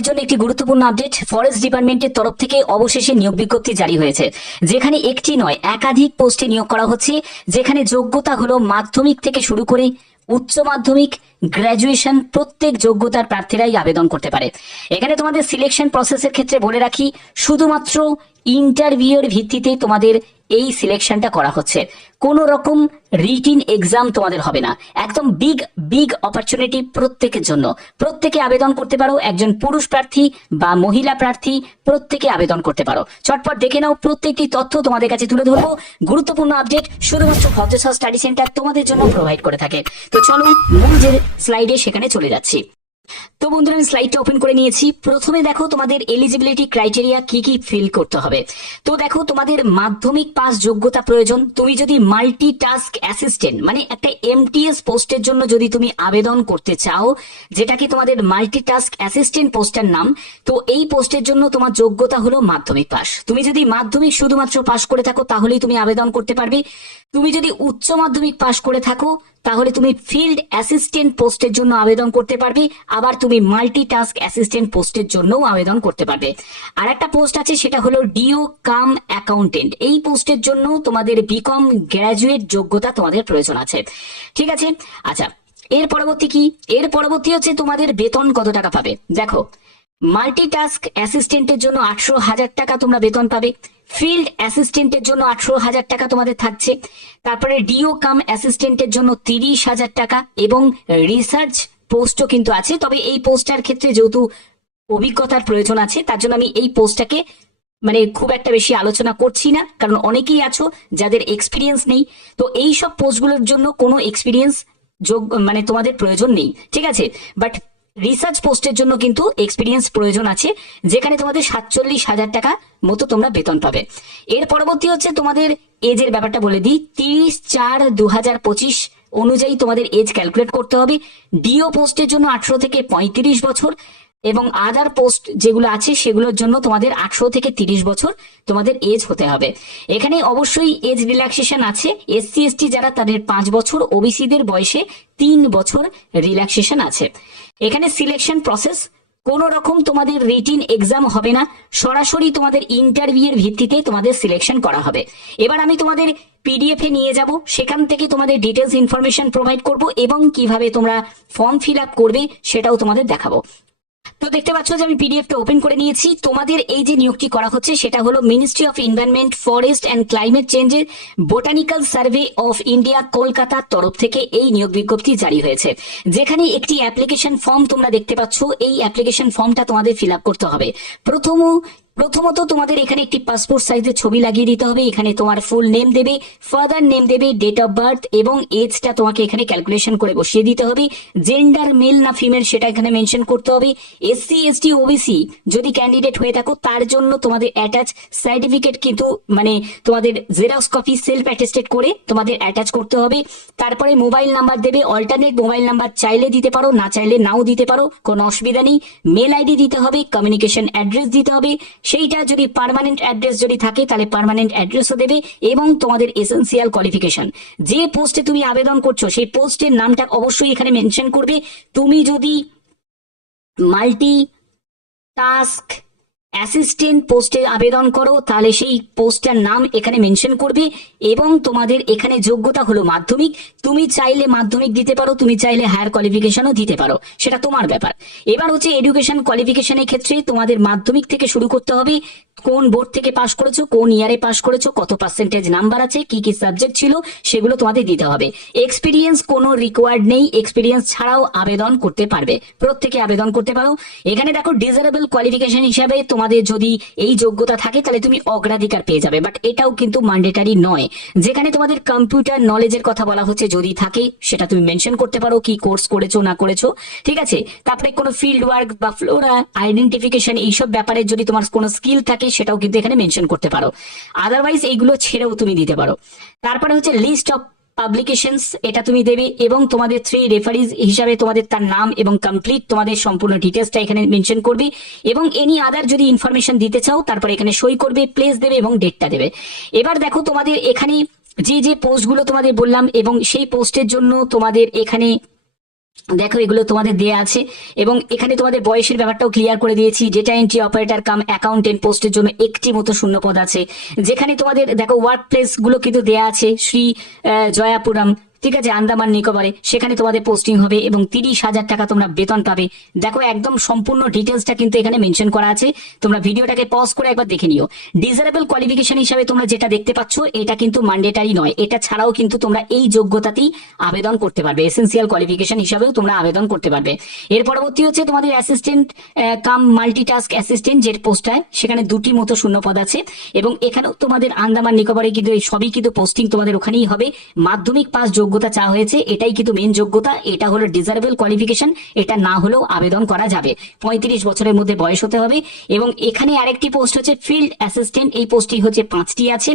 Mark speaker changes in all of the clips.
Speaker 1: তোমাদের জন্য একটি গুরুত্বপূর্ণ আপডেট ফরেস্ট ডিপার্টমেন্টের তরফ থেকে অবশেষে নিয়োগ বিজ্ঞপ্তি জারি হয়েছে। যেখানে একটি নয়, একাধিক পোস্টে নিয়োগ করা হচ্ছে। যেখানে যোগ্যতা হলো মাধ্যমিক থেকে শুরু করে উচ্চ মাধ্যমিক গ্র্যাজুয়েশন প্রত্যেক যোগ্যতার প্রার্থীরাই আবেদন করতে পারে। এখানে তোমাদের সিলেকশন প্রসেসের ক্ষেত্রে বলে রাখি, শুধুমাত্র ইন্টারভিউর ভিত্তিতে তোমাদের এই সিলেকশনটা করা হচ্ছে। কোনো রকম রিটিন এক্সাম তোমাদের হবে না। একদম বিগ বিগ অপরচুনিটি প্রত্যেকের জন্য। প্রত্যেকে আবেদন করতে পারো, একজন পুরুষ প্রার্থী বা মহিলা প্রার্থী প্রত্যেকে আবেদন করতে পারো। চটপট দেখে নাও, প্রত্যেকটি তথ্য তোমাদের কাছে তুলে ধরবো। গুরুত্বপূর্ণ আপডেট শুধুমাত্র ভদ্রসা স্টাডি সেন্টার তোমাদের জন্য প্রোভাইড করে থাকে। তো চলো মূল যে স্লাইডে সেখানে চলে যাচ্ছি। তো বন্ধুরা, আমি স্লাইডটা ওপেন করে নিয়েছি। প্রথমে দেখো তোমাদের এলিজিবিলিটি ক্রাইটেরিয়া কি কি ফিল করতে হবে। তো দেখো, তোমাদের মাধ্যমিক পাস যোগ্যতা প্রয়োজন। তুমি যদি মাল্টি টাস্ক অ্যাসিস্ট্যান্ট মানে একটা এমটিএস পোস্টের জন্য যদি তুমি আবেদন করতে চাও, যেটাকে তোমাদের মাল্টি টাস্ক অ্যাসিস্ট্যান্ট পোস্টের নাম, তো এই পোস্টের জন্য তোমার যোগ্যতা হলো মাধ্যমিক পাস তুমি যদি মাধ্যমিক শুধুমাত্র পাস করে থাকো, তাহলেই তুমি আবেদন করতে পারবে। তুমি যদি উচ্চ মাধ্যমিক পাস করে থাকো, তাহলে তুমি ফিল্ড অ্যাসিস্ট্যান্ট পোস্টের জন্য আবেদন করতে পারবে। আবার তুমি মাল্টি টাস্ক অ্যাসিস্ট্যান্ট পোস্টের জন্যও আবেদন করতে পারবে। আর একটা পোস্ট আছে, সেটা হলো ডিও কাম অ্যাকাউন্টেন্ট এই পোস্টের জন্য তোমাদের বিকম গ্র্যাজুয়েট যোগ্যতা তোমাদের প্রয়োজন আছে। ঠিক আছে? আচ্ছা এর পরবর্তী কি? এর পরবর্তী হচ্ছে তোমাদের বেতন কত টাকা পাবে? দেখো মাল্টিটাস্ক অ্যাসিস্ট্যান্টের জন্য আটশো হাজার টাকা তোমরা বেতন পাবে। ফিল্ড অ্যাসিস্ট্যান্টের জন্য আটশো হাজার টাকা তোমাদের থাকছে। তারপরে ডিও কাম অ্যাসিস্ট্যান্টের জন্য তিরিশ হাজার টাকা এবং রিসার্চ পোস্টও কিন্তু আছে। তবে এই পোস্টটার ক্ষেত্রে যেহেতু অভিজ্ঞতার প্রয়োজন আছে, তার জন্য আমি এই পোস্টটাকে মানে খুব একটা বেশি আলোচনা করছি না, কারণ অনেকেই আছো যাদের এক্সপিরিয়েন্স নেই। তো এই সব পোস্টগুলোর জন্য কোনো এক্সপিরিয়েন্স যোগ মানে তোমাদের প্রয়োজন নেই, ঠিক আছে? বাট রিসার্চ পোস্টের জন্য কিন্তু এক্সপিরিয়েন্স প্রয়োজন আছে, যেখানে তোমাদের সাতচল্লিশ হাজার টাকা মতো তোমরা বেতন পাবে। এর পরবর্তী হচ্ছে তোমাদের এজের ব্যাপারটা বলে দিই, তিরিশ চার দু হাজার পঁচিশ অনুযায়ী তোমাদের এজ ক্যালকুলেট করতে হবে। ডিও পোস্টের জন্য আঠারো থেকে পঁয়ত্রিশ বছর এবং আদার পোস্ট যেগুলো আছে সেগুলোর জন্য তোমাদের আঠারো থেকে তিরিশ বছর তোমাদের এজ হতে হবে। এখানে অবশ্যই এজ রিল্যাক্সেশন আছে। এসসি এসটি যারা তাদের পাঁচ বছর ওবিসিদের বয়সে তিন বছর রিল্যাক্সেশন আছে। এখানে সিলেকশন প্রসেস কোন রকম তোমাদের রিটিন এক্সাম হবে না। সরাসরি তোমাদের ইন্টারভিউ এর ভিত্তিতে তোমাদের সিলেকশন করা হবে। এবার আমি তোমাদের পিডিএফ এ নিয়ে যাব। সেখান থেকে তোমাদের ডিটেলস ইনফরমেশন প্রোভাইড করব এবং কীভাবে তোমরা ফর্ম ফিল আপ করবে সেটাও তোমাদের দেখাবো। তো দেখতে পাচ্ছ যে আমি পিডিএফটা ওপেন করে নিয়েছি। তোমাদের এই যে নিয়োগটি করা হচ্ছে, সেটা হলো ministry of environment forest and climate চেঞ্জের বোটানিক্যাল সার্ভে অফ ইন্ডিয়া কলকাতার তরফ থেকে এই নিয়োগ বিজ্ঞপ্তি জারি হয়েছে। যেখানে একটি অ্যাপ্লিকেশন ফর্ম তোমরা দেখতে পাচ্ছ। এই অ্যাপ্লিকেশন ফর্মটা তোমাদের ফিল করতে হবে। প্রথম প্রথমত তোমাদের এখানে একটি পাসপোর্ট সাইজের ছবি লাগিয়ে দিতে হবে। এখানে তোমার ফুল নেম দেবে ফাদার নেম দেবে ডেট অফ বার্থ এবং এজটা তোমাকে এখানে ক্যালকুলেশন করে বসিয়ে দিতে হবে। জেন্ডার মেল না ফিমেল সেটা এখানে মেনশন করতে হবে। এসসি এসটি ওবিসি যদি ক্যান্ডিডেট হয়ে থাকো, তার জন্য তোমাদের অ্যাটাচ সার্টিফিকেট কিন্তু মানে তোমাদের জেরক্স কপি সেলফ অ্যাটেস্টেড করে তোমাদের অ্যাটাচ করতে হবে। তারপরে মোবাইল নাম্বার দেবে অল্টারনেট মোবাইল নাম্বার চাইলে দিতে পারো, না চাইলে নাও দিতে পারো, কোনো অসুবিধা নেই। মেল আইডি দিতে হবে কমিউনিকেশন অ্যাড্রেস দিতে হবে সেইটা যদি পারমানেন্ট অ্যাড্রেস যদি থাকে, তাহলে পারমানেন্ট অ্যাড্রেসও দেবে এবং তোমাদের এসেন্সিয়াল কোয়ালিফিকেশন যে পোস্টে তুমি আবেদন করছ, সেই পোস্টের নামটা অবশ্যই এখানে মেনশন করবে। তুমি যদি মাল্টি টাস্ক অ্যাসিস্ট্যান্ট পোস্টে আবেদন করো, তাহলে সেই পোস্টটার নাম এখানে মেনশন করবে এবং তোমাদের এখানে যোগ্যতা হলো মাধ্যমিক। তুমি চাইলে মাধ্যমিক দিতে পারো, তুমি চাইলে হায়ার কোয়ালিফিকেশনও দিতে পারো। সেটা তোমার ব্যাপার। এবার হচ্ছে এডুকেশন কোয়ালিফিকেশনের ক্ষেত্রে তোমাদের মাধ্যমিক থেকে শুরু করতে হবে। কোন বোর্ড থেকে পাশ করেছ, কোন ইয়ারে পাশ করেছ, কত পার্সেন্টেজ নাম্বার আছে, কি কি সাবজেক্ট ছিল, সেগুলো তোমাদের দিতে হবে। এক্সপিরিয়েন্স কোনো রিকোয়ার্ড নেই এক্সপিরিয়েন্স ছাড়াও আবেদন করতে পারবে। প্রত্যেকে আবেদন করতে পারো। এখানে দেখো ডিজারেবল কোয়ালিফিকেশন হিসাবে তোমাদের যদি এই যোগ্যতা থাকে, তাহলে তুমি অগ্রাধিকার পেয়ে যাবে। বাট এটাও কিন্তু ম্যান্ডেটারি নয়। যেখানে তোমাদের কম্পিউটার নলেজের কথা বলা হচ্ছে, যদি থাকে, সেটা তুমি মেনশন করতে পারো, কি কোর্স করেছ, না করেছ। ঠিক আছে? তারপরে কোনো ফিল্ড ওয়ার্ক বা ফ্লোরা আইডেন্টিফিকেশন এইসব ব্যাপারে যদি তোমার কোনো স্কিল থাকে সেটাও কিন্তু এখানে মেনশন করতে পারো। আদারওয়াইজ এইগুলো ছেড়েও তুমি দিতে পারো। তারপরে হচ্ছে লিস্ট অফ পাবলিকেশনস এটা তুমি দেবে এবং তোমাদের থ্রি রেফারিজ হিসাবে তোমাদের তার নাম এবং কমপ্লিট তোমাদের সম্পূর্ণ ডিটেলসটা এখানে মেনশন করবে এবং এনি আদার যদি ইনফরমেশন দিতে চাও, তারপরে এখানে সই করবে প্লেস দেবে এবং ডেটটা দেবে। এবার দেখো তোমাদের এখানে যে যে পোস্টগুলো তোমাদের বললাম এবং সেই পোস্টের জন্য তোমাদের এখানে দেখো, এগুলো তোমাদের দেয়া আছে। এবং এখানে তোমাদের বয়সের ব্যাপারটাও ক্লিয়ার করে দিয়েছি। Data entry operator cum accountant পোস্টের জন্য একটি মতো শূন্য পদ আছে। যেখানে তোমাদের, দেখো ওয়ার্ক প্লেসগুলো কিন্তু দেয়া আছে। শ্রী জয়াপুরম ঠিক আছে, আন্দামান নিকোবরে। সেখানে তোমাদের পোস্টিং হবে এবং তিরিশ হাজার টাকা তোমরা বেতন পাবে। দেখো, একদম সম্পূর্ণ ডিটেলসটা কিন্তু এখানে মেনশন করা আছে। তোমরা ভিডিওটাকে পজ করে একবার দেখে নিও। ডিজারেবল কোয়ালিফিকেশন হিসাবে তোমরা যেটা দেখতে পাচ্ছ, এটা কিন্তু ম্যান্ডেটারি নয়। এটা ছাড়াও কিন্তু তোমরা এই যোগ্যতাতেই আবেদন করতে পারবে। এসেন্সিয়াল কোয়ালিফিকেশন হিসাবেও তোমরা আবেদন করতে পারবে। এর পরবর্তী হচ্ছে তোমাদের অ্যাসিস্ট্যান্ট কাম মাল্টিটাস্ক অ্যাসিস্ট্যান্ট যে পোস্টটায় সেখানে দুটি মতো শূন্য পদ আছে। এবং এখানেও তোমাদের আন্দামান নিকোবরে কিন্তু এই সবই কিন্তু পোস্টিং তোমাদের ওখানেই হবে। মাধ্যমিক পাস যোগ্যতা চাওয়া হয়েছে, এটাই কিন্তু মেন যোগ্যতা, এটা হলো ডিজারেবল কোয়ালিফিকেশন এটা না হলেও আবেদন করা যাবে। পঁয়ত্রিশ বছরের মধ্যে বয়স হতে হবে এবং এখানে আরেকটি পোস্ট হচ্ছে ফিল্ড অ্যাসিস্ট্যান্ট এই পোস্টটি হচ্ছে পাঁচটি আছে।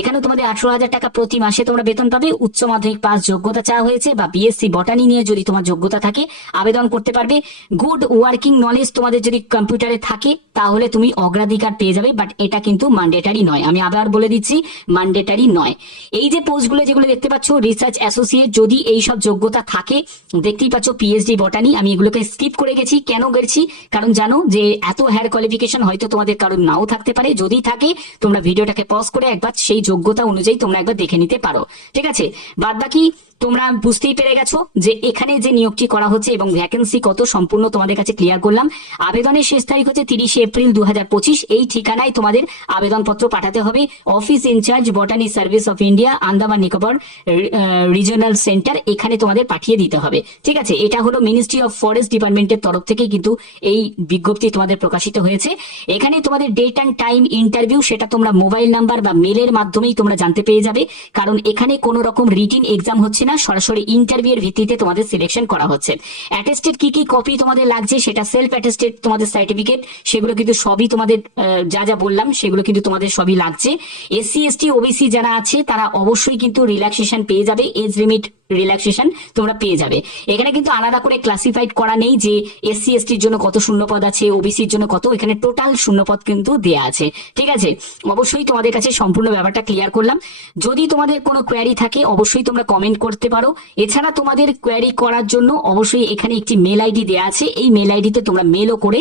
Speaker 1: এখানে তোমাদের আঠারো হাজার টাকা প্রতি মাসে তোমরা বেতন পাবে, উচ্চ মাধ্যমিক পাস যোগ্যতা চাওয়া হয়েছে বা বিএসসি বটানি নিয়ে যদি তোমার যোগ্যতা থাকে, আবেদন করতে পারবে। গুড ওয়ার্কিং নলেজ তোমাদের যদি কম্পিউটারে থাকে, তাহলে তুমি অগ্রাধিকার পেয়ে যাবে বাট এটা কিন্তু ম্যান্ডেটারি নয়। আমি আবার বলে দিচ্ছি ম্যান্ডেটারি নয়। এই যে পোস্টগুলো যেগুলো দেখতে পাচ্ছ রিসার্চ অ্যাসোসিয়েট যদি এই যোগ্যতা থাকে, দেখতেই পাচ্ছ পিএইচডি বটানি আমি এগুলোকে স্কিপ করে গেছি। কেন গেছি? কারণ জানো যে এত হায়ার কোয়ালিফিকেশন হয়তো তোমাদের কারোর নাও থাকতে পারে। যদি থাকে, তোমরা ভিডিওটাকে পজ করে একবার সেই যোগ্যতা অনুযায়ী তোমরা একবার দেখে নিতে পারো। ঠিক আছে? বাদ বাকি তোমরা বুঝতেই পেরে গেছো যে এখানে যে নিয়োগটি করা হচ্ছে এবং ভ্যাকেন্সি কত সম্পূর্ণ তোমাদের কাছে ক্লিয়ার করলাম। আবেদনের শেষ তারিখ হচ্ছে তিরিশে এপ্রিল দু হাজার পঁচিশ। এই ঠিকানায় তোমাদের আবেদনপত্র পাঠাতে হবে। Office incharge botany service of India Andaman Nicobar regional centre এখানে তোমাদের পাঠিয়ে দিতে হবে। ঠিক আছে, এটা হলো মিনিস্ট্রি অফ ফরেস্ট ডিপার্টমেন্টের তরফ থেকে কিন্তু এই বিজ্ঞপ্তি তোমাদের প্রকাশিত হয়েছে। এখানে তোমাদের ডেট অ্যান্ড টাইম ইন্টারভিউ সেটা তোমরা মোবাইল নাম্বার বা মেলের মাধ্যমেই তোমরা জানতে পেয়ে যাবে। কারণ এখানে কোনো রকম রিটিন এক্সাম হচ্ছে না। সরাসরি ইন্টারভিউর ভিত্তিতে তোমাদের সিলেকশন করা হচ্ছে। অ্যাটেস্টেড কি কি কপি তোমাদের লাগছে সেটা সেলফ অ্যাটেস্টেড তোমাদের সার্টিফিকেট সেগুলো কিন্তু সবই তোমাদের যা যা বললাম সেগুলো কিন্তু তোমাদের সবই লাগছে। এসসি এসটি ওবিসি যারা আছে, তারা অবশ্যই কিন্তু রিল্যাক্সেশন পেয়ে যাবে। এজ লিমিট রিল্যাক্সেশন তোমরা পেয়ে যাবে। এখানে কিন্তু আলাদা করে ক্লাসিফাইড করা নেই যে এসসি এসটির জন্য কত শূন্যপদ আছে ওবিসির জন্য কত, এখানে টোটাল শূন্যপদ কিন্তু দেয়া আছে। ঠিক আছে? অবশ্যই তোমাদের কাছে সম্পূর্ণ ব্যাপারটা ক্লিয়ার করলাম। যদি তোমাদের কোনো কোয়ারি থাকে, অবশ্যই তোমরা কমেন্ট করতে পারো। এছাড়া তোমাদের কোয়ারি করার জন্য অবশ্যই এখানে একটি মেল আইডি দেওয়া আছে। এই মেল আইডিতে তোমরা মেলও করে